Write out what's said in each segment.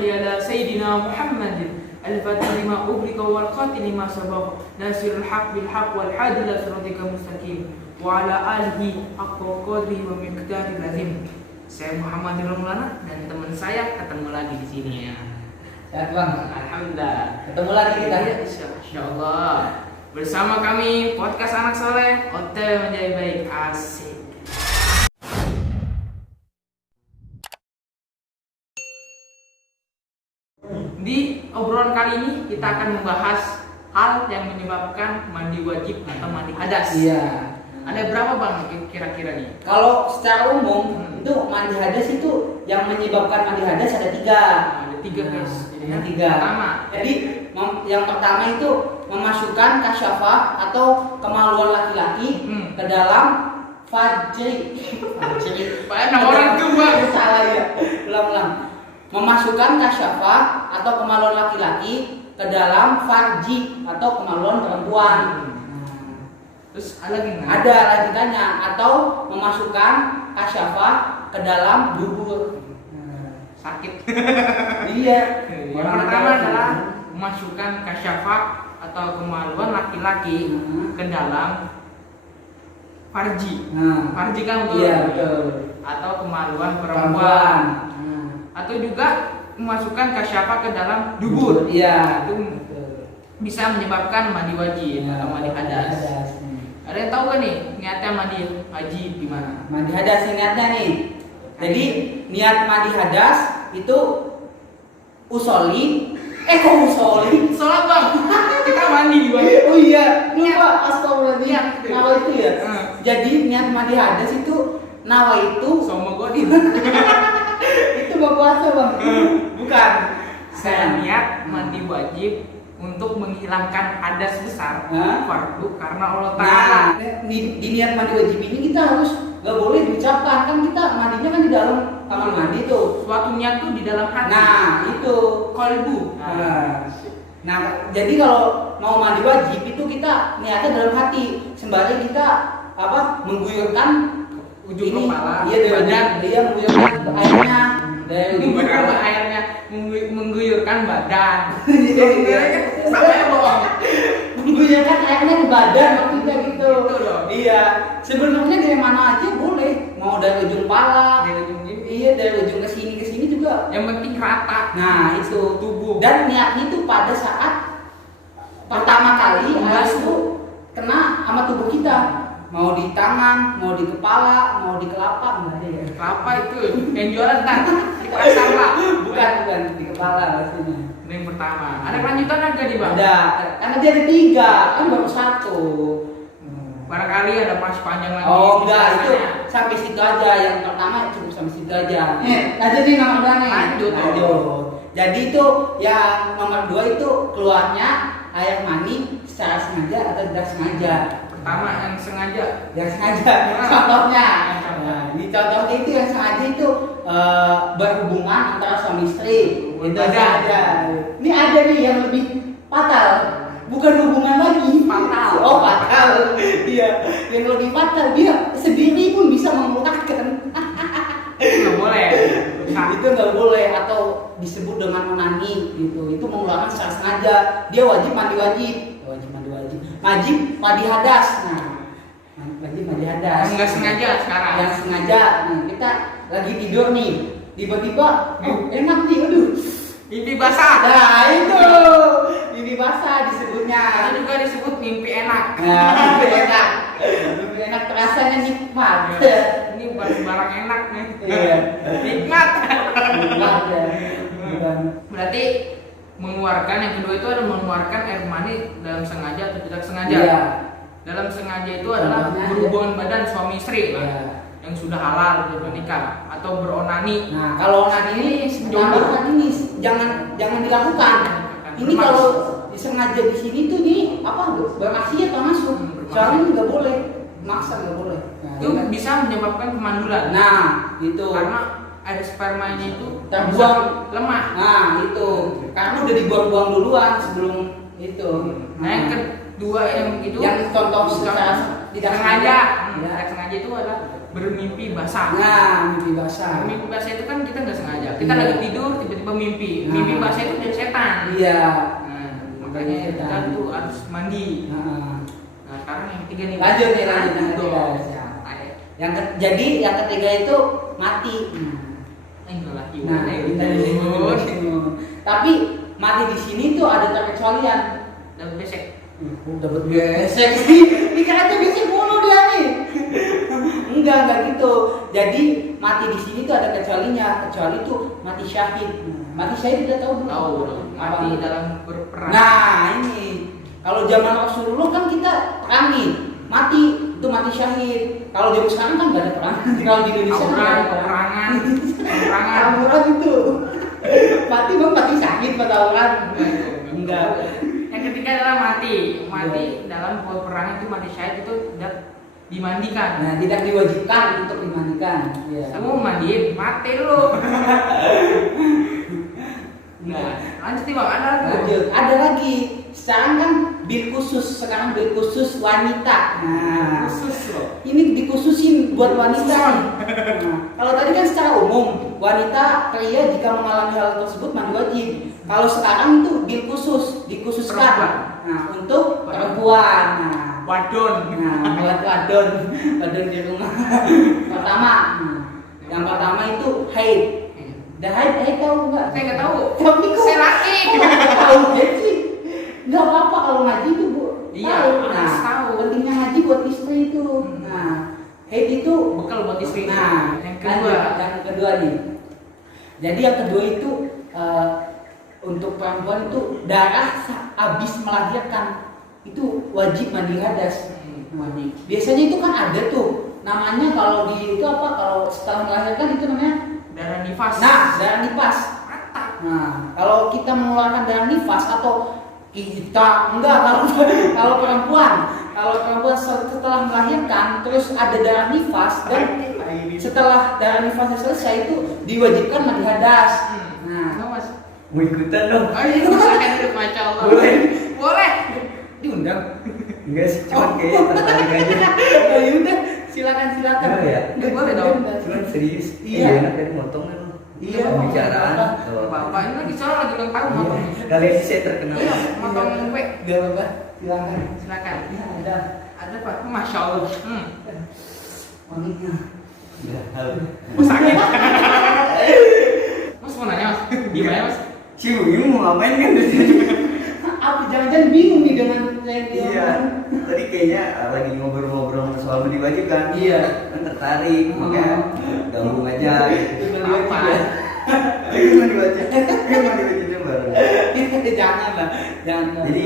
salli ala Sayyidina Muhammadin al-fatih lima ughliqa wal khatim lima sabaq nasirul haq bil haq wal hadi ila siratikal mustaqim wa ala alihi haqqa qadri wa miqdari lazim. Saya Muhammad Romlana dan teman saya ketemu lagi di sini ya. Sehat bang? Alhamdulillah. Ketemu lagi kita. Insyaallah. Bersama kami podcast Anak Soleh, Hotel Menjadi Baik. Asik. Di obrolan kali ini kita akan membahas hal yang menyebabkan mandi wajib atau mandi hadas. Iya. Ada berapa bang kira-kira nih? Kalau secara umum itu mandi hadas itu yang menyebabkan mandi hadas ada tiga. Ada tiga guys. Ada tiga. Pertama. Jadi yang pertama itu memasukkan kasyafah atau kemaluan laki-laki ke dalam fajri. Banyak orang tuh bang. Salah ya. Ulang-ulang. Memasukkan kasyafah atau kemaluan laki-laki ke dalam farji atau kemaluan perempuan. Terus ada lagi nggak? Ada lanjutannya, atau memasukkan kasyafah ke dalam dubur. Sakit. Iya. Yang pertama adalah memasukkan kasyafah atau kemaluan laki-laki ke dalam farji. Farji kan betul. Iya betul. Atau kemaluan perempuan. Atau juga memasukkan kasyafah ke dalam dubur. Iya. Itu bisa menyebabkan mandi wajib atau mandi hadas. Ada yang tahu gak nih niatnya mandi wajib gimana? Mandi hadas niatnya nih. Jadi niat mandi hadas itu usoli. Kok usoli? Sholat bang. Kita mandi di wajib. Oh iya. Lupa. Astagfirullahaladzim. Nawa itu ya. Jadi niat mandi hadas itu nawa itu. Sama godin. Itu gak puasa bang. Bukan. Saya niat mandi wajib untuk menghilangkan hadas besar fardu karena Allah Ta'ala. Nah, di niat mandi wajib ini kita harus gak boleh diucapkan, kan kita mandinya kan di dalam kamar mandi tuh. Suatu niat tuh di dalam hati. Nah itu kolbu. Nah jadi kalau mau mandi wajib itu kita niatnya dalam hati, sembari kita mengguyurkan ujung kepala, iya dari badan, dia mengguyurkan airnya dari mengguyurkan airnya, mengguyurkan badan. Saya bohong. Mengguyurkan airnya ke badan maksudnya gitu. Iya. Sebenarnya dari mana aja boleh. Mau dari ujung pala, dari ujung ini. Iya, dari ujung ke sini juga. Yang penting rata. Nah, itu tubuh. Dan niatnya itu pada saat pertama kali itu kena sama tubuh kita. Mau di tangan, mau di kepala, mau di kelapa, enggak ada ya. Kelapa itu yang jualan kan di pasar lah. Bukan di kepala maksudnya. Ini yang pertama. Ada kelanjutan lagi di bang? Ada, karena dia ada tiga, kan baru satu. Barangkali ada masih panjang lagi. Oh enggak, itu sampai situ aja. Yang pertama cukup sampai situ aja. Lanjut nih nomor 2 nih. Lanjut. Jadi itu yang nomor 2 itu keluarnya air mani secara sengaja atau tidak sengaja. Pertama yang sengaja. Yang sengaja. Contohnya. Nah, di contohnya itu yang sengaja itu berhubungan antara suami istri. Itu aja. Ini ada nih yang lebih fatal. Bukan hubungan lagi. Fatal. Oh fatal. Iya. Yang lebih fatal dia sendiri pun bisa memuntahkan. Nggak boleh. Itu nggak boleh atau disebut dengan onani gitu. Itu mengeluarkan secara sengaja. Dia wajib mandi wajib. Wajib mandi hadas. Nah, wajib mandi hadas. Yang nggak sengaja sekarang. Yang sengaja. Kita lagi tidur nih. Tiba-tiba, enak nih, aduh. Mimpi basah. Nah itu, mimpi basah disebutnya. Itu juga disebut mimpi enak. Nah, mimpi enak. Mimpi enak rasanya nikmat. Ini bukan sembarang enak nih. Iya. Nikmat. Nikmat ya. Berarti mengeluarkan yang kedua itu adalah mengeluarkan air mani dalam sengaja atau tidak sengaja. Iya. Dalam sengaja itu adalah berhubungan badan suami istri lah, yang sudah halal sudah menikah atau beronani. Nah kalau onani ini menambahkan ini jangan dilakukan. Ini kalau disengaja di sini tuh nih bermaksiat atau masuk. Soalnya ini nggak boleh, maksa nggak boleh. Itu bisa menyebabkan kemandulan. Nah itu karena air spermanya itu terbuang lemah. Nah itu karena udah dibuang-buang duluan sebelum itu. Nah yang kedua yang itu yang contoh tidak sengaja. Tidak sengaja itu adalah bermimpi basah. Nah, mimpi basah. Mimpi basah itu kan kita nggak sengaja. Kita Iya. lagi tidur tiba-tiba mimpi. Nah. Mimpi basah itu dari setan. Iya. Nah, makanya kita tuh harus mandi. Nah, Nah, sekarang yang ketiga nih. lanjut nih, lanjut yang Tuh. ketiga. Jadi yang ketiga itu mati. Nah, tapi mati di sini tuh ada terkecualian. Dan besek. Dapat gesek sih. Dikira gesek mulu dia nih. Enggak gitu. Jadi mati di sini tuh ada kecualinya. Kecuali tuh mati syahid. Mati syahid udah tahu belum? Tahu dong. Mati Apa? dalam berperang. Nah, ini kalau zaman Rasulullah kan kita perangi. Mati itu mati syahid. Kalau zaman sekarang kan nggak ada perang. Kalau di Indonesia kan nggak ada perang. Peperangan. Tawuran itu. Mati bang mati syahid pada orang. Enggak. Yang ketiga adalah mati. Mati dalam peperangan itu mati syahid itu tidak dimandikan. Nah, tidak diwajibkan untuk dimandikan. Iya. Kamu mandiin, mati lu. Nah, lanjut nih bang, ada lagi. Lanjut, ada lagi. Sekarang kan bil khusus wanita. Nah, Khusus loh. ini dikhususin buat wanita nih. Nah, kalau tadi kan secara umum wanita pria jika mengalami hal tersebut mandi wajib. Kalau sekarang itu bil khusus dikhususkan. Perempuan. Nah, untuk perempuan. Nah, Wadon. wadon di rumah. Pertama, yang pertama itu haid. Dah haid tahu nggak? Saya nggak tahu. Tapi kok Saya laki. tahu sih. Nggak apa-apa kalau ngaji itu bu. Iya, Tahu. harus tahu. Pentingnya ngaji buat istri itu. Nah, haid itu Bekal buat istri. Nah, yang kedua. yang kedua nih. Jadi yang kedua itu untuk perempuan itu darah habis melahirkan itu wajib mandi hadas. Mandi. Biasanya itu kan ada tuh namanya kalau di itu apa kalau setelah melahirkan itu namanya Darah nifas. nah darah nifas. Mantap. Nah kalau kita mengeluarkan darah nifas atau kita enggak kalau perempuan setelah melahirkan terus ada darah nifas dan setelah darah nifasnya selesai itu diwajibkan mandi hadas. Nah, Mas. Mau ikutan dong? Ayo silakan dulu, masya Allah. Boleh. Boleh. diundang. Enggak sih, cuma kayaknya tertarik aja. Ya udah, silakan. Boleh ya? Nggak Boleh dong. Cuman serius. Iya. Enak dari motong kan. Iya, Pembicaraan. Bapak ini lagi soal lagi ulang tahun bapak. Kali ini saya terkenal. Iya, motong kue. Gak apa-apa, silakan. Silakan. Ya, ada Ada Pak. Masya Allah. wanginya. Ya, halo. Oh, sakit. Mas mau nanya mas, gimana mas? Si Bumi mau ngapain kan di sini? Apa jangan-jangan bingung nih dengan saya Iya. Tadi kayaknya lagi ngobrol-ngobrol soal mandi wajib kan? Iya. Kan tertarik, makanya gabung aja. Itu mandi wajib Apa? ya. Ini mandi wajib. Ini mandi wajibnya bareng. Jangan lah, jangan. Jadi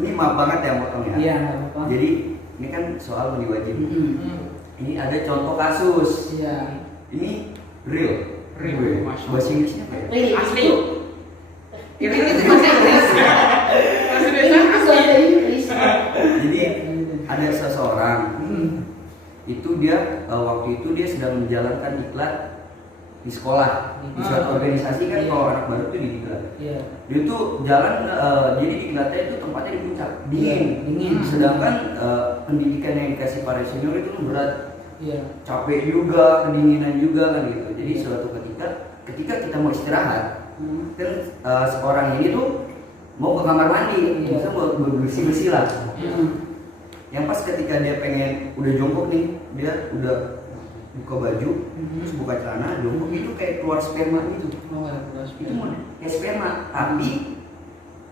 ini maaf banget ya motong ya. Iya, nggak apa-apa. Jadi ini kan soal mandi wajib. Mm-mm. Ini ada contoh kasus. Iya. Ini real. Real, Masya Allah. Bahasa Inggrisnya apa ya? Really, Asli. itu. Ini itu bahasa Inggris. Bahasa Ini Indonesia itu asli. bahasa Inggris. Jadi ada seseorang Hmm. itu dia waktu itu dia sedang menjalankan iklan di sekolah di suatu organisasi kan. Iya. Kalau anak baru tuh di iklan Iya. dia tuh jalan jadi di iklannya itu tempatnya di puncak dingin. Iya, dingin. Sedangkan pendidikan yang dikasih para senior itu berat, Iya. capek juga, kedinginan juga kan gitu. Jadi suatu ketika kita mau istirahat kan seorang ini tuh mau ke kamar mandi, Iya. bisa mau bersih lah. Hmm. Yang pas ketika dia pengen udah jongkok nih, dia udah buka baju, terus buka celana, jongkok itu kayak keluar sperma gitu. Oh, nggak ada Itu mau kayak sperma, tapi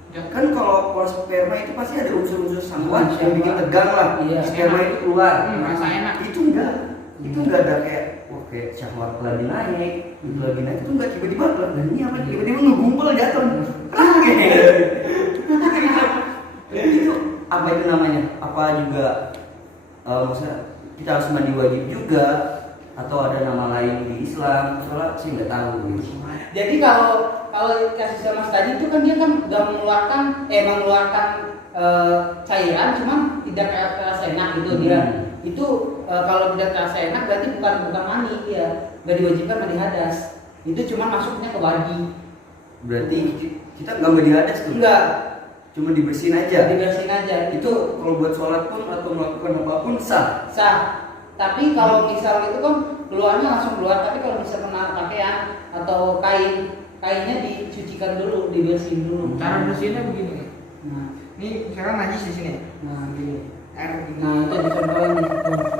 Ya. kan kalau keluar sperma itu pasti ada unsur-unsur sangguan yang bikin Syahwat. tegang lah. Iya. Sperma itu keluar. Rasa enak. Itu enggak ada kayak kayak syahwat lagi naik, itu lagi naik itu enggak tiba-tiba ini apa tiba-tiba ngegumpal jatuh. Itu apa itu namanya? Apa juga maksudnya kita harus mandi wajib juga atau ada nama lain di Islam? Soalnya sih nggak tahu gitu. Jadi kalau kasus sama tadi itu kan dia kan nggak mengeluarkan cairan, cuman tidak terasa enak gitu dia. Itu kalau tidak terasa enak berarti bukan mani dia, nggak diwajibkan mandi hadas. Itu cuma masuknya ke wadi. Berarti kita nggak mandi hadas tuh? Enggak, Cuma dibersihin aja. dibersihin aja. Itu kalau buat sholat pun atau melakukan apapun sah. Sah. Tapi kalau misal itu kan keluarnya langsung keluar. Tapi kalau misal kena pakaian atau kainnya dicucikan dulu, dibersihin dulu. Cara bersihnya begini. Nah, Ini sekarang najis di sini. nah gini. Air begini. Nah itu dicontohin nih.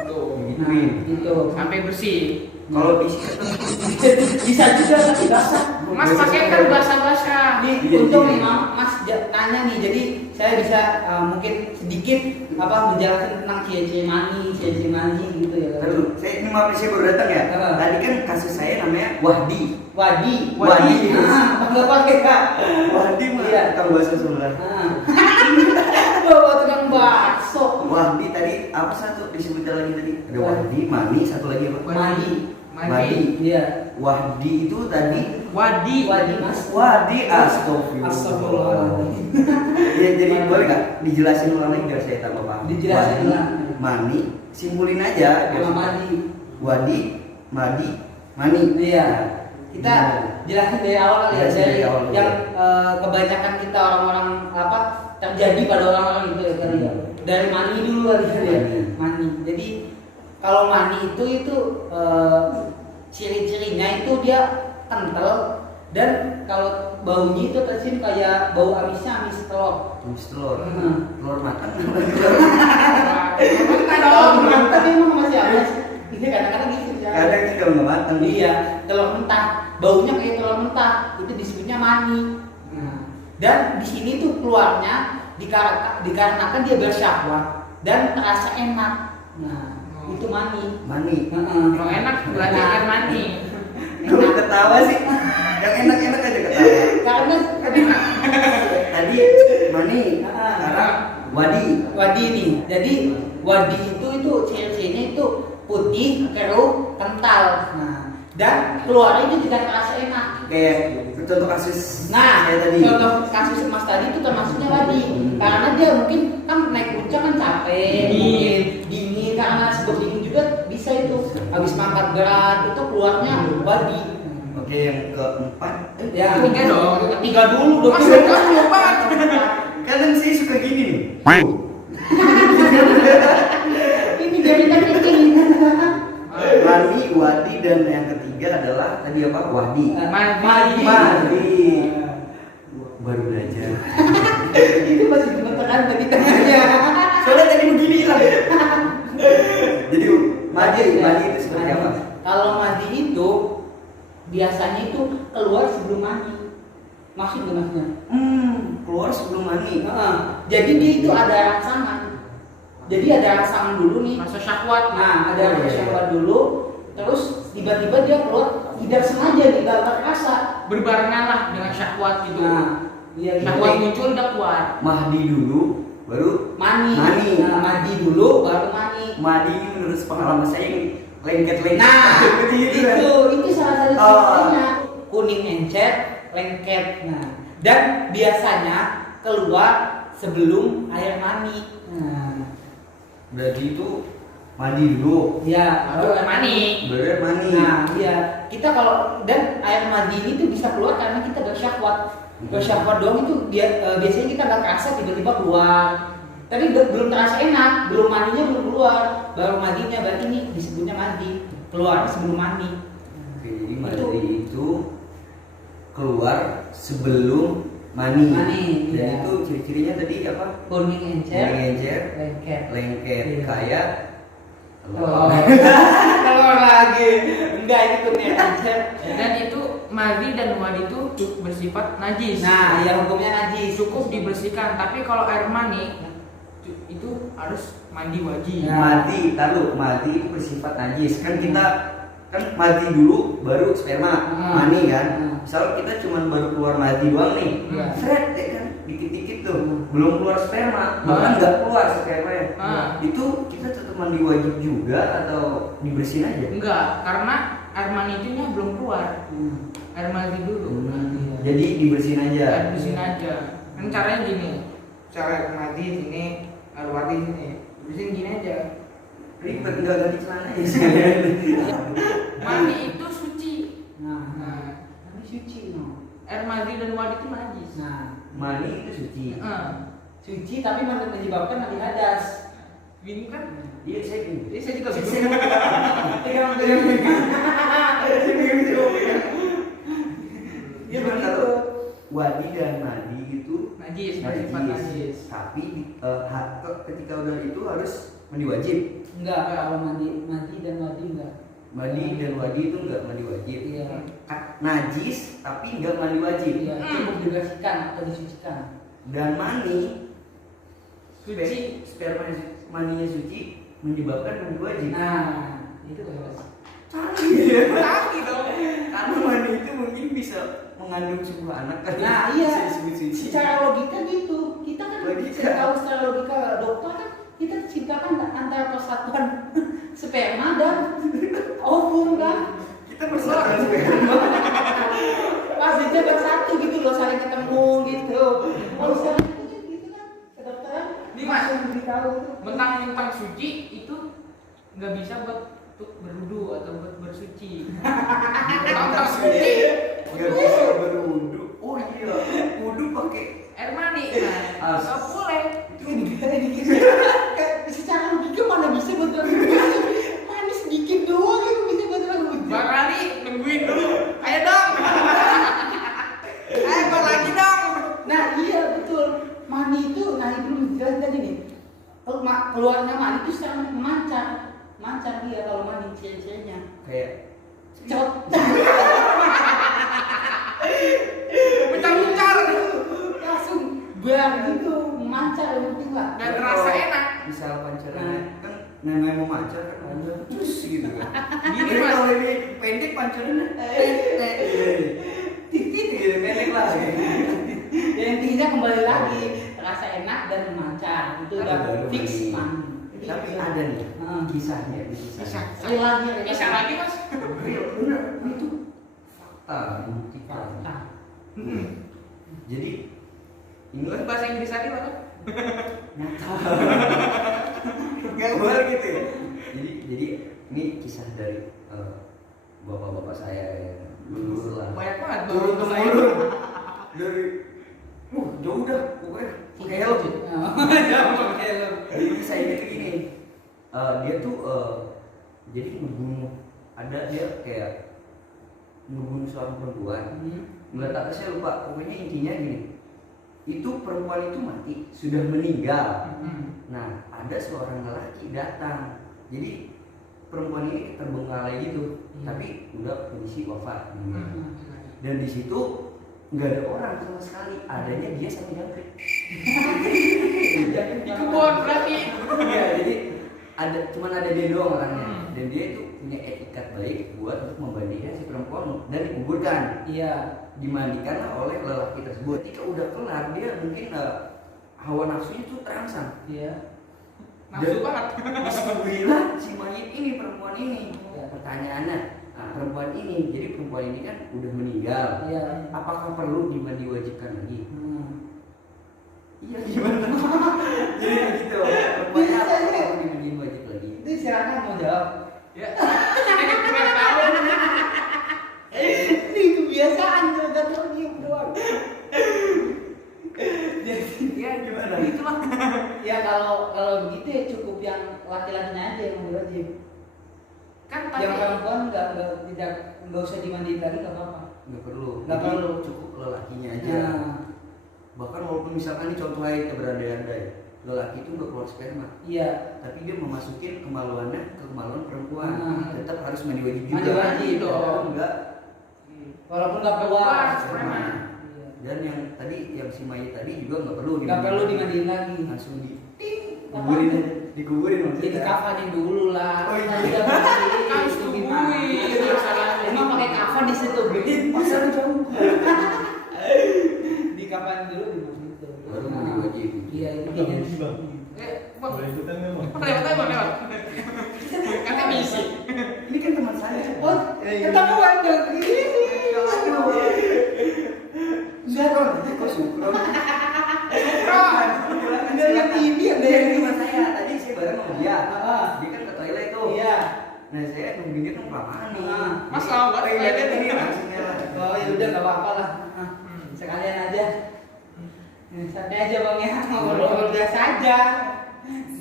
Tuh. Nah itu. Sampai bersih. Kalau bisa Bisa juga tapi basah. Mas pakai kan basah-basah. Nih Iya, untung iya. nih Mas tanya nih, jadi saya bisa mungkin sedikit menjelaskan tentang ciri-ciri mani gitu ya. Aduh, saya ini maaf saya baru datang ya. Apa? Tadi kan kasus saya namanya Wahdi. Wadi. Wadi. Enggak pakai Kak. Wahdi mah Iya. tukang bakso sebelah. Nah. Bawa tukang bakso. Wahdi tadi apa satu disebutnya lagi tadi? Ada Wahdi, Mani, satu lagi apa? Mandi. Mandi. Iya. Wahdi itu tadi Wadi. Wadi Mas. Wahdi astagfirullah. Astagfirullahaladzim. Ya jadi boleh nggak dijelasin ulang lagi biar saya tambah paham. Dijelasin Wahdi, ulang. Mani, simpulin aja. Sama Madi. Wadi, Madi, Mani. Iya. Kita jelasin dari awal ya, Jelasin dari dari awal dulu. yang kebanyakan kita orang-orang terjadi pada orang-orang itu ya kali ya. Dari mani dulu kali ya. Mani. Jadi kalau mani itu ciri-cirinya itu dia kental dan kalau baunya itu tercium kayak bau amis telur. Tumis telur. Hmm. Telur matang. Kalau mentah memang masih amis. Ini kadang-kadang gitu ya. Kadang sih kalau nggak matang. Iya, telur mentah. Baunya kayak telur mentah. Itu disebutnya mani. Nah, dan di sini tuh keluarnya dikarenakan dia bersyahwat dan terasa enak. Nah, itu mani. Mani. Kalau enak berarti air mani. Kalau ketawa sih, yang enak-enak aja ketawa. Karena Tadi Mani, sekarang Wadi. wadi nih. Jadi wadi itu ciri-cirinya itu putih, keruh, kental. Nah, dan keluarnya itu tidak terasa enak. Kayak contoh kasus Nah, saya tadi. contoh kasus Mas tadi itu termasuknya wadi. Karena dia mungkin kan naik puncak kan capek, mungkin dingin karena sebut dingin juga bisa itu. Habis mangkat berat itu keluarnya wadi. Oke, yang keempat. Ya, Ketiga dong. Ketiga dulu dong. Mas, keempat, keempat. Kadang saya suka gini nih. Ini dari kecil. Mani, Wadi, dan yang ketiga adalah tadi apa? Wadi. Mandi. Madi. Baru belajar. Itu masih gemeteran tadi tengahnya. Soalnya tadi begini lah. Jadi Madi itu seperti apa? Kalau mandi itu biasanya itu keluar sebelum mandi. Maksud gak maksudnya? Keluar sebelum mani. Jadi dia itu ada rangsangan. Jadi ada rangsangan dulu nih. Masa syahwat. Nah, ada rangsangan dulu. Terus tiba-tiba dia keluar tidak sengaja nih, gak terasa. Berbarengan lah dengan syahwat gitu. Nah, iya. Syahwat muncul udah keluar. Mahdi dulu, baru Mani. Mani. Nah, mandi dulu baru mani. Madi ini menurut pengalaman saya yang lengket-lengket. Nah, gitu kan. itu salah satu cirinya. Kuning encer, lengket. Nah, dan biasanya keluar sebelum air mani. Nah, Berarti itu mandi dulu, ya, Baru air mani. baru mani. Nah, iya. Kita kalau dan air mandi ini tuh bisa keluar karena kita bersyahwat. Bersyahwat doang itu biasanya kita nggak kerasa tiba-tiba keluar. Tapi belum terasa enak, belum mandinya belum keluar, baru mandinya berarti ini disebutnya mandi. Keluar sebelum mandi. Oke, jadi mandi itu keluar sebelum mani. Mani, Dan iya. itu ciri-cirinya tadi apa? Kuning encer, Kuning encer, lengket. lengket, Iya. kayak Oh. Telur lagi. Enggak, itu kuning encer. Dan itu madi dan wadi itu bersifat najis. Nah, ya hukumnya najis. Cukup dibersihkan. Tapi kalau air mani itu harus mandi wajib. Nah. mati, taruh mati itu bersifat najis. Kan kita kan mati dulu baru sperma, mani kan. Misal kita cuma baru keluar mati doang nih, seret ya kan, dikit-dikit tuh, belum keluar sperma, bahkan nggak keluar spermanya. Itu kita tetap mandi wajib juga atau dibersihin aja? Enggak, karena air mani itu belum keluar. Air mani dulu. Jadi dibersihin aja. Bersihin aja. Kan caranya gini. Cara air mandi sini, air wadi sini. Bersihin gini aja. Ribet nggak ganti celana ya. Mandi itu suci. Nah, ini suci no. Air mandi dan wadi itu najis. Nah, Mani itu suci. suci tapi menyebabkan mandi hadas. Bingung kan? Iya saya bingung. Jadi saya juga bingung. Pegang. Iya begitu. Wadi dan madi itu Najis, bersifat najis. Tapi ketika udah itu harus mandi wajib. Enggak, kalau mandi dan wadi enggak. Mandi dan wadi itu enggak mandi wajib. Iya. Najis tapi enggak mandi wajib. Iya, cukup dibersihkan atau disucikan. Dan mani Suci. sperma maninya suci menyebabkan mandi wajib. Nah, itu bebas. Lagi dong. Karena mani itu mungkin bisa mengandung sebuah anak kan. Nah, iya. Bisa disebut suci. Secara logika gitu. Kita kan Logika. bisa tahu secara logika dokter kan kita ciptakan antara persatuan sperma dan ovum kan. Kita persatuan sperma. Pas itu bersatu gitu loh, saling ketemu gitu. Kalau sekarang gitu kan kedokteran Ini, Mas. langsung beritahu itu. Mentang-mentang suci itu nggak bisa buat untuk berwudu atau buat bersuci. Mentang-mentang suci Nggak bisa berwudu. Oh iya, wudu pakai air mani. Nah, nggak boleh. Secara logika mana bisa betul manis sedikit doang yang bisa betul. Bang Ali nungguin dulu. Ayo dong. Ayo kok lagi dong. Nah iya betul, mani itu, nah itu belum jelas tadi nih. Kalau keluarnya mani itu sekarang mancar dia kalau mani ciri-cirinya. kayak Cot. Mencar-mencar. Langsung bar gitu, mancar gitu lah. Dan rasa enak. misal pancarannya kan nenek mau mancar kan ada terus gitu kan. Gini, Jadi Mas. kalau ini pendek pancarannya titik gitu pendek lah. Ya, intinya kembali lagi rasa enak dan memancar itu udah Baru fix mani. mani. Tapi ada nih kisahnya, Bisa. Sekali lagi, Bisa lagi, Mas. Real, bener itu fakta buktikan. Fakta. Jadi Ini inilah bahasa Inggris tadi apa? nyata. Nggak boleh gitu ya. Jadi ini kisah dari bapak-bapak saya ya. Dulu lah. Banyak banget. Turun Bapak saya. temurun dari jauh dah pokoknya pakai helm. Pakai helm. Jadi saya ingat gini, dia tuh jadi ngebunuh, ada dia kayak ngebunuh seorang perempuan. Nggak tahu saya lupa, pokoknya intinya gini, itu perempuan itu mati sudah meninggal. Nah ada seorang lelaki datang, jadi perempuan ini terbengkalai gitu, tapi udah kondisi wafat. Dan di situ nggak ada orang sama sekali, adanya dia sama jangkrik. Di kebun berarti. Iya, jadi cuman ada dia doang orangnya, dan dia itu punya etikat baik buat untuk membandikan si perempuan dan dikuburkan. Iya. Dimandikanlah oleh lelaki tersebut. Ketika udah kelar, dia mungkin hawa nafsunya tuh terangsang. Iya. Nafsu banget. Disebutlah si mayit ini, perempuan ini. Ya. Pertanyaannya, perempuan ini, jadi perempuan ini kan udah meninggal. Iya. Apakah perlu dimandi wajibkan lagi? Iya Hmm. gimana? Jadi begitu. Perempuannya Bisa, apakah ya. perlu dimandi wajib lagi? Itu silakan mau jawab. Ya. Ini kurang tahu. Ini kebiasaan tergantung dia doang. Jadi Iya gimana? Itulah. ya kalau begitu ya cukup yang laki-lakinya aja yang wajib. Kan Yang tadi perempuan nggak usah dimandiin lagi nggak apa-apa. Nggak perlu. Nggak Jadi perlu. cukup lelakinya aja. Nah, Bahkan walaupun misalkan ini contoh lain berandai-andai, lelaki itu nggak keluar sperma, iya. tapi dia memasukin kemaluannya ke kemaluan perempuan, tetap harus mandi wajib juga. Mandi wajib dong. Walaupun nggak Walaupun nggak keluar sperma. Iya. Dan yang tadi yang si mayit tadi juga nggak perlu Nggak perlu dimandiin lagi. langsung dikuburin aja, dikuburin Jadi maksudnya. kafanin dulu lah. Oh, iya. Udah mandi, Kan itu gimana? dibubuhin, masalahnya. Emang pakai kafan di situ. Masalah jauh. Di kafan dulu di situ. Baru mandi wajib. Iya, intinya. Bang. Boleh ikutan nggak, Bang? Lewat aja, Bang, lewat. Katanya misi. Ini kan teman saya. Oh, ketahuan dong. Aduh. Sukron, kok sukron? Ron. Enggak yang ini ada Dia yang ini ini. sama saya, tadi saya bareng sama dia. Dia kan ke toilet tuh. Iya. Nah saya nungguin dia kan kelamaan nih. Mas lama banget Toilet toilet ini ini. langsungnya lah. Oh ya udah nggak apa-apa lah. Sekalian aja. Santai aja bang ya, ngobrol-ngobrol biasa aja.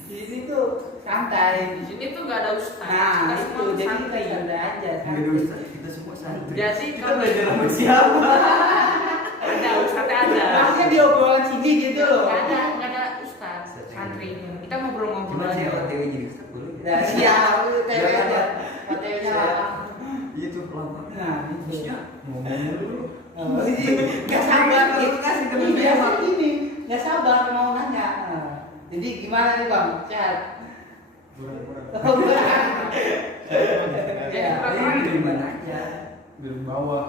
Di sini tuh tuh santai. Di sini tuh nggak ada ustaz. Nah, Kita itu semua jadi kita santri. santai aja. Nggak ada ustaz, kita semua santri. Jadi Kita kalau belajar sama siapa? ada ustaznya ada. Maksudnya di obrolan sini gitu loh. Nggak ada ustaz. Santri. Kita ngobrol-ngobrol Cuma saya aja. OTW jadi ustaz boleh? Nah, siap, OTW Jangan, aja. Pak. OTW-nya Saya- apa? Itu kelompok. Nah, itu. Maksudnya ngomong dulu. Gak sabar Terima kasih, teman Iya, saya. ini gak sabar mau nanya. Jadi gimana nih bang? Sehat? Oh, berat. Jadi Ya. peraturan Dari mana aja? Dari bawah.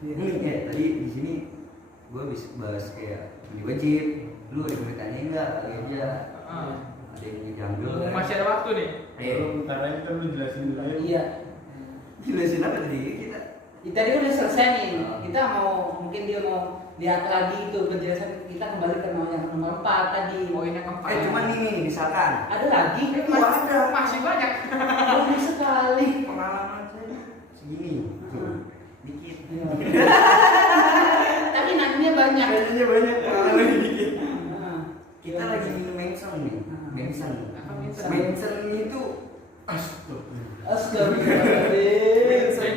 Ini kayak tadi di sini gue habis bahas kayak mandi wajib. Lu ada yang bertanya enggak? Kali aja. Ada yang ngejambil. Masih ada waktu nih. Kalau bentar lagi kita belum jelasin dulu ya. Iya. Jelasin apa tadi kita? Tadi udah selesai nih. Kita mau mungkin dia mau lihat lagi itu penjelasan kita kembali ke nomor 4 tadi. Poinnya keempat. Cuman ini misalkan Ada lagi? Masih banyak. Banyak sekali. pengalaman saya segini. Dikit. Tapi nantinya banyak. Kayaknya banyak pengalaman dikit. Nah, Kita lagi minum Mengsen nih. Mengsen. Apa Mengsen? Mengsen itu Astagfirullahaladzim.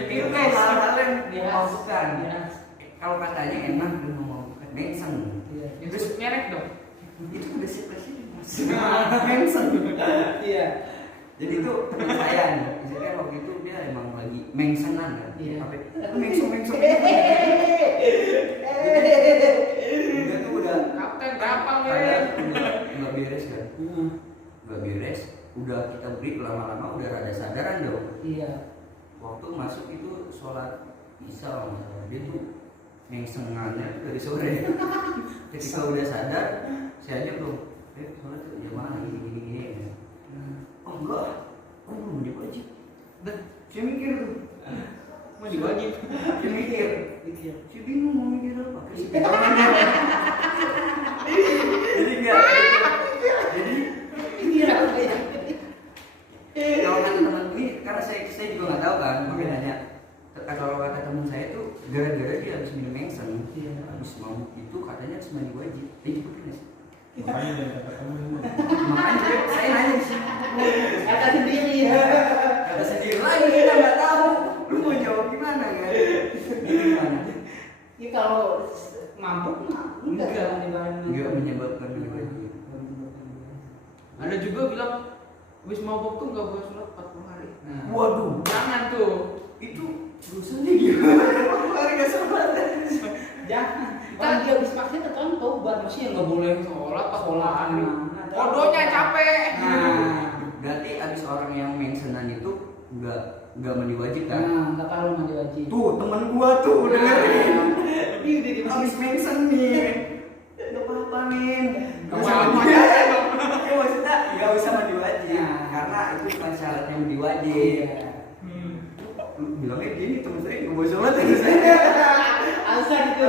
itu kayak hal-hal yang Iya. dimasukkan. Iya. Kalau katanya enak dan memabukkan Mengsen. Iya. Terus merek dong. Itu udah si presiden. Mengsen. Iya. Jadi itu teman saya nih. Jadi kan waktu itu dia emang lagi mengsenan kan. Iya. Apa? Mengseng. Dia tuh udah Kapten berapa kayak nih? nggak beres kan. Nggak beres. Udah kita break lama-lama udah rada sadaran dong. Iya. Waktu masuk itu sholat isya kalau nggak salah. Dia tuh mengsengannya dari sore. Ketika udah sadar, saya aja belum. Sholat tuh jamaah gini. Oh enggak, oh belum mandi wajib. Dan saya mikir tuh, mandi wajib. Saya mikir, saya bingung mau mikir apa. Kasih pegangannya. Jadi enggak. Jadi Iya. kalau kata teman ini, karena saya juga nggak tahu kan, makanya nanya. Kalau kata teman saya tuh, gara-gara dia habis minum Mengsen, habis mabuk itu katanya harus mandi wajib. Jadi betul nggak sih? Makanya jangan kata kamu ini. Makanya saya nanya di sini. Kata sendiri. Kata sendiri lagi kita nggak tahu. Lu mau jawab gimana kan? Ini gimana? Ini kalau mabuk mah Enggak menyebabkan mandi wajib. Ada juga bilang habis mabok tuh nggak boleh sholat 40 hari. Nah. Waduh, Jangan tuh. itu dosanya gimana? Hari nggak sholat. Jangan. Kan dia habis vaksin kan tobat, maksudnya nggak boleh Sholat pas sholat. Nah, Kodonya capek. Nah, Berarti abis orang yang mengsenan itu nggak mandi wajib kan? nggak perlu mandi wajib. Tuh temen gua tuh dengerin. Ini udah di Abis mengsen nih. Nggak apa-apa men. Nggak apa-apa aja dong. Ya maksudnya nggak usah mandi wajib. Karena itu bukan syaratnya mandi wajib. Lu bilangnya gini temen saya nggak mau sholat ya saya. Alasan itu.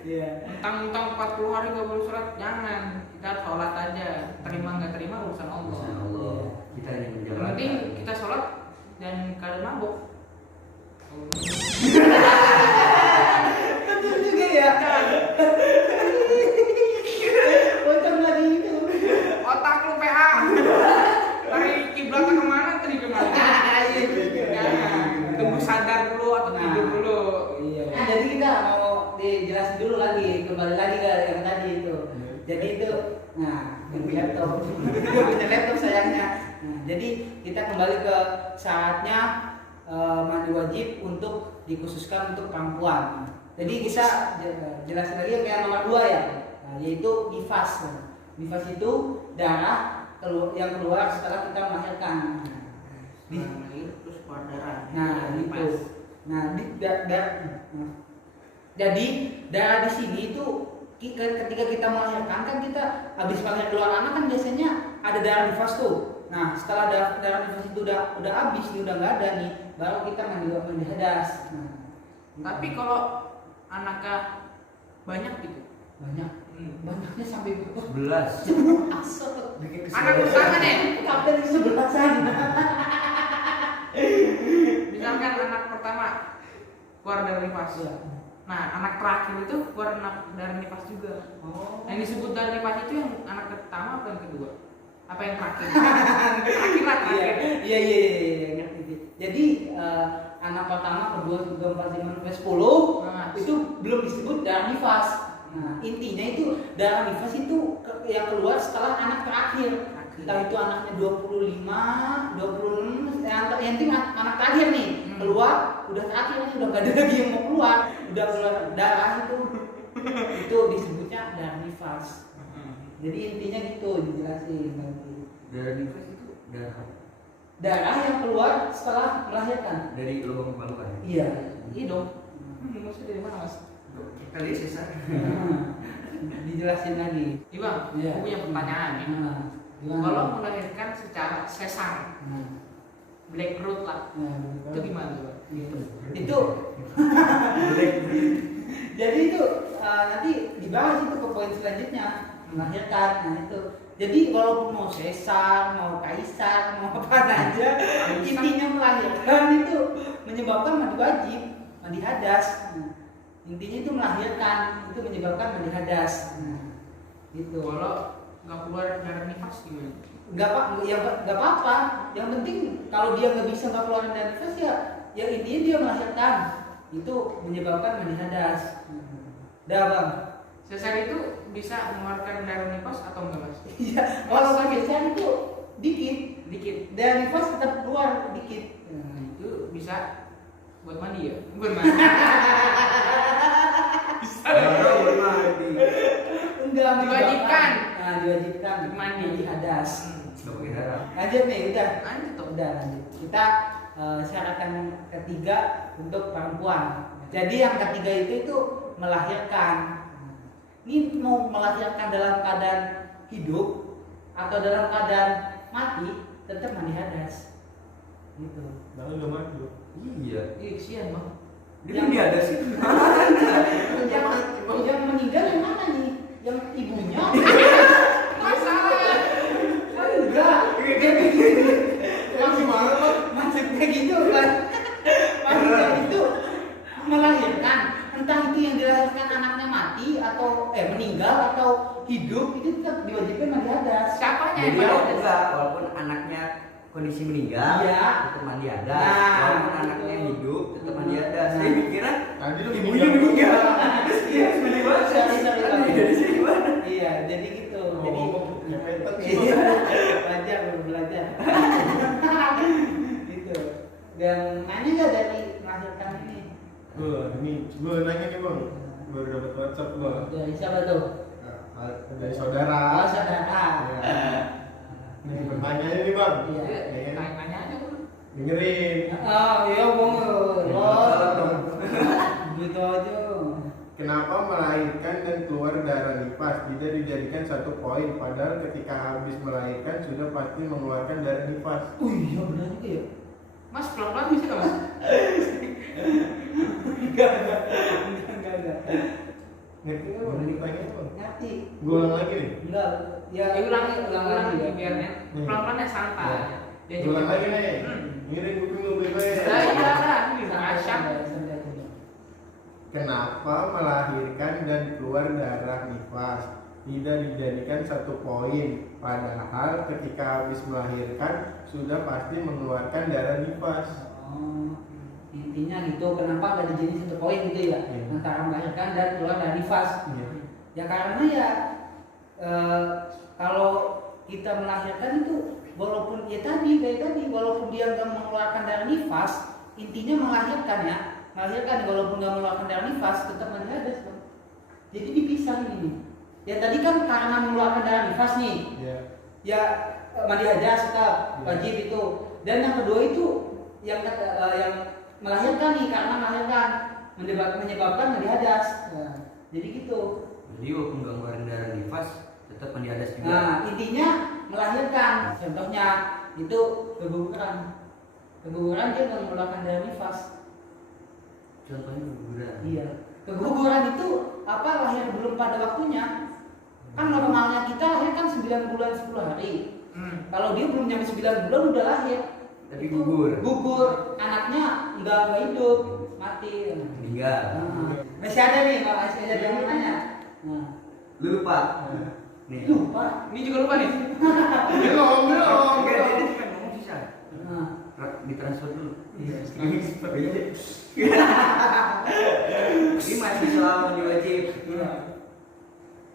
Iya. Mentang-mentang 40 hari nggak boleh sholat, jangan. Kita sholat aja. Terima nggak terima urusan Allah. Masya Allah. Kita hanya Yang menjalankan. penting kita sholat dan keadaan mabok. Betul juga ya. Bocor lagi itu. Otak lu PA. Dari kiblatnya kemana tadi kemana? Jangan. Tunggu sadar dulu atau tidur dulu. Iya. Nah, jadi kita mau dijelasin dulu lagi, kembali lagi ke yang tadi itu. Jadi itu, nah, yang punya laptop, punya laptop sayangnya. Nah, jadi kita kembali ke saatnya mandi wajib untuk dikhususkan untuk perempuan. Jadi kita jelasin lagi yang nomor 2 ya, yaitu nifas. Nifas itu darah yang keluar setelah kita melahirkan. Terus keluar darah. Nah, itu. Nah, jadi darah di sini itu ketika kita melahirkan kan kita habis melahirkan keluar anak kan biasanya ada darah nifas tuh. Nah, setelah darah nifas itu udah habis nih, udah nggak ada nih, baru kita mandi hadas. Nah, Tapi kalau anaknya banyak gitu. banyak, banyaknya sampai 11. asal. Anak pertama nih. Kapten di sebelah sana. Misalkan anak pertama keluar dari nifas. Iya. Nah, anak terakhir itu keluar darah nifas juga. Oh. Yang disebut darah nifas itu yang anak pertama apa yang kedua? Apa yang terakhir? Terakhir lah, terakhir. Iya, ngerti. Jadi anak pertama, kedua, ketiga, empat, lima, sampai 10 Nah, itu belum disebut darah nifas. Nah, intinya itu darah nifas itu yang keluar setelah anak terakhir. Entah itu anaknya 25, 26, yang penting anak terakhir nih keluar, udah terakhir nih, udah gak ada lagi yang mau keluar, udah keluar darah itu disebutnya darah nifas. Jadi intinya gitu dijelasin nanti. Darah nifas itu Darah yang keluar setelah melahirkan. dari lubang kemaluan. Iya. iya dong. Maksudnya dari mana mas? Kali sesar. Dijelasin lagi. Iya bang, Iya. aku punya pertanyaan nih. Gimana? Kalau melahirkan secara sesar, black root lah, itu gimana tuh bang? Gitu. Itu jadi itu nanti dibahas itu ke poin selanjutnya, melahirkan. Nah itu jadi walaupun mau sesar, mau kaisar, mau apa aja, intinya melahirkan itu menyebabkan mandi wajib, mandi hadas. Intinya itu melahirkan itu menyebabkan mandi hadas. Gitu. Kalau nggak keluar darah nifas gimana? Nggak apa-apa. Yang penting kalau dia nggak bisa nggak keluar dari nifas ya intinya dia melahirkan itu menyebabkan mandi hadas. Dah bang. Sesar itu bisa mengeluarkan darah nifas atau enggak mas? Iya. Kalau sesar itu dikit, Dikit. dan nifas tetap keluar dikit. Nah, itu bisa buat mandi ya? Buat mandi. Baru mandi. Enggak Diwajibkan. Nah, diwajibkan Mandi. mandi hadas. Nggak pakai darah. Lanjut nih, udah. Lanjut tuh. Udah lanjut. Kita syaratkan ketiga untuk perempuan. Jadi yang ketiga itu melahirkan. Ini mau melahirkan dalam keadaan hidup atau dalam keadaan mati, tetap mandi hadas. Gitu. Nah, udah mati loh. Iya. Ih, kesian bang. Dia kan dia ada sih. yang meninggal yang mana nih? Yang ibunya? Masalah. Enggak. Yang gimana Pak? Maksudnya gitu kan. Maksudnya itu melahirkan. Entah itu yang dilahirkan anaknya mati atau meninggal atau hidup, itu tetap diwajibkan mandi hadas. Siapanya Jadi yang walaupun pada? walaupun anaknya kondisi meninggal, Iya. tetap mandi hadas. Nah, Walaupun gitu. anaknya hidup, tetap mandi hadas. Nah. Saya mikirnya Tadi lu ibunya meninggal. Terus dia harus mandi hadas. Sorry. Dari sini gimana? Iya, jadi gitu. Oh, Jadi kepetet sih. iya, belajar baru belajar. Gitu. Dan nanya nggak dari melahirkan ini? Gue nanya nih bang, baru dapat WhatsApp gue Dari siapa tuh? dari saudara. Oh, saudara. Ya. Nih pertanyaannya nih bang. Iya. Ya kan? Tanya aja bang. Dengerin. Oh, iya bang. Lo. Gitu aja. Kenapa melahirkan dan keluar darah nifas tidak dijadikan satu poin, padahal ketika habis melahirkan sudah pasti mengeluarkan darah nifas? Oh iya benar juga ya. Mas pelan-pelan bisa nggak mas? Enggak. Ngerti nggak bang? Pertanyaannya bang? Ngerti. Gue ulang lagi nih. Enggak. Ya Ulangi lagi ya. biar net. Pelan-pelan ya santai. Dia Gue ulang lagi nih. Hmm. Ngirim gue dulu bebas. Nah, iya lah, ini Santai, asyam. santai aja. Kenapa melahirkan dan keluar darah nifas tidak dijadikan satu poin, padahal ketika habis melahirkan sudah pasti mengeluarkan darah nifas? Oh, intinya gitu. Kenapa nggak dijadiin satu poin gitu ya? Iya. Antara melahirkan dan keluar dari nifas. Iya. Ya karena ya kalau kita melahirkan itu walaupun ya tadi kayak tadi walaupun dia nggak mengeluarkan darah nifas, intinya melahirkan ya. Melahirkan walaupun nggak mengeluarkan darah nifas tetap mandi hadas bang. Jadi dipisah ini. Ya tadi kan karena mengeluarkan darah nifas nih. Iya. Ya mandi hadas tetap Iya. wajib itu. Dan yang kedua itu yang melahirkan nih karena melahirkan menyebabkan mandi hadas. Nah, jadi gitu. Jadi walaupun nggak ngeluarin darah nifas, tetap mandi hadas juga. Nah, intinya melahirkan. Contohnya itu keguguran. Keguguran dia nggak mengeluarkan darah nifas. Contohnya guguran. Iya. Keguguran itu apa lahir belum pada waktunya. Kan normalnya kita lahir kan 9 bulan 10 hari. Kalau dia belum nyampe 9 bulan udah lahir. Tapi Itu gugur. Gugur. Anaknya nggak hidup, mati. Meninggal. Nah, Masih ada nih, masih ada yang mau nanya. Nah, Lu lupa. Nih. lupa. Ini juga lupa nih. Belum. Enggak, dia cuma ngomong susah. Nah, Ditransfer dulu. iya. Ini masih soal mandi wajib. Iya.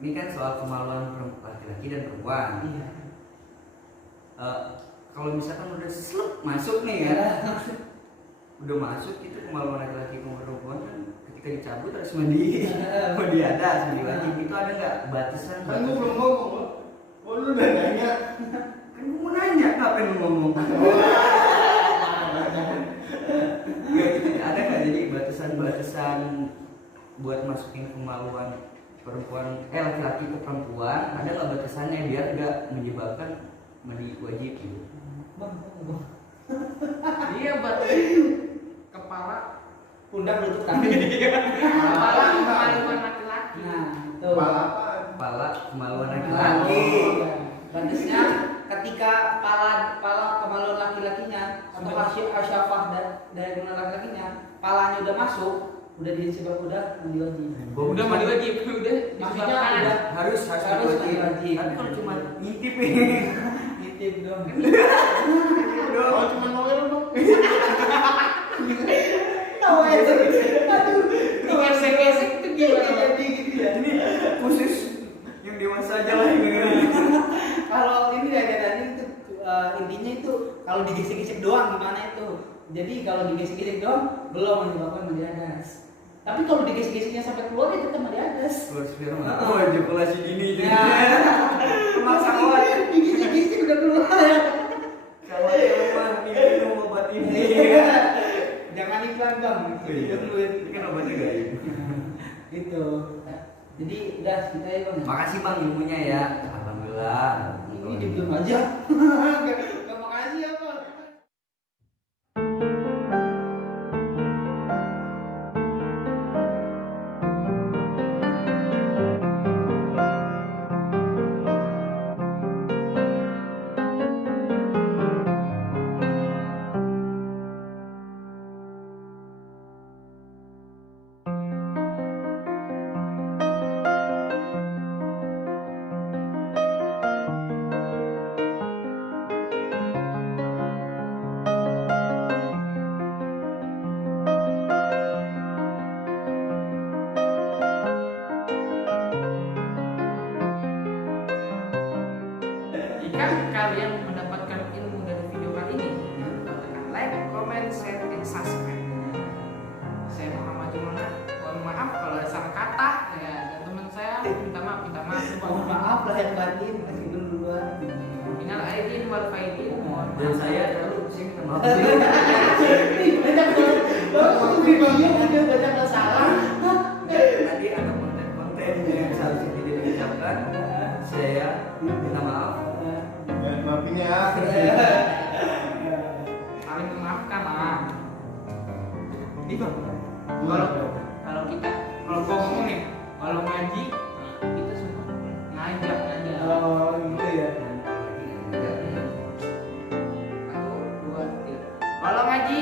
Ini kan soal kemaluan laki-laki dan perempuan. Iya. Kalau misalkan udah slep masuk nih ya, udah masuk itu kemaluan laki-laki ke perempuan kan ketika dicabut harus mandi, mandi atas, mandi wajib. Itu ada nggak batasan? Kan gua belum ngomong loh. Oh lu udah nanya. Kan gua mau nanya, ngapain lu ngomong? Nggak gitu, ada nggak jadi batasan-batasan buat masukin kemaluan perempuan, laki-laki ke perempuan? Ada nggak batasannya biar nggak menyebabkan mandi wajib gitu? Bang. Iya, betul. Kepala Pundak lutut kaki. kemaluan laki-laki. Nah, itu. Kepala apaan? Kepala kemaluan Laki. laki-laki. Batasnya ketika pala kemaluan laki-lakinya atau asyafah dari laki-lakinya, palanya udah masuk, udah disebut udah mandi wajib. Udah mandi wajib, udah Maksudnya disebabkan. udah harus Harus mandi mandi wajib. Tapi kalau cuma ngintip nih, ngintip dong. Oh cuma Noel dong. Tahu ya. Aduh. Gesek-gesek itu gimana? Jadi gitu ya. ini khusus yang dewasa aja lah ini. Kalau ini ya tadi itu intinya itu kalau digesek-gesek doang gimana itu. Jadi kalau digesek-gesek doang belum menyebabkan mandi hadas. Tapi kalau digesek-geseknya sampai keluar itu tetap mandi hadas. Keluar sperma. Oh, ejakulasi dini itu. Ya. Maksa awal. Digesek-gesek udah keluar. Kalau yang mah minum obat ini. Jangan iklan bang. Ini kan obatnya gaib. Gitu. Jadi udah kita ya bang. Makasih Bang ilmunya ya. Alhamdulillah. Ini diam aja. Gak makasih ya bang. Jika kalian mendapatkan ilmu dari video kali ini, tekan like, comment, share, dan subscribe. Saya Muhammad Jumana. Mohon maaf kalau ada salah kata ya, dan teman saya minta maaf. Mohon maaf lahir batin masih duluan. Minal aidin wal faidin. Mohon Dan maaf. saya lalu sih minta maaf. Banyak masalah. Tadi ada konten-konten yang seharusnya tidak diucapkan. Saya minta maaf. Dan maafin ya. Saling memaafkan lah. Ini bang, kalau kita kalau gua ngomong nih, kalau ngaji kita semua ngajak. Oh gitu ya. 1, 2, 3. Kalau ngaji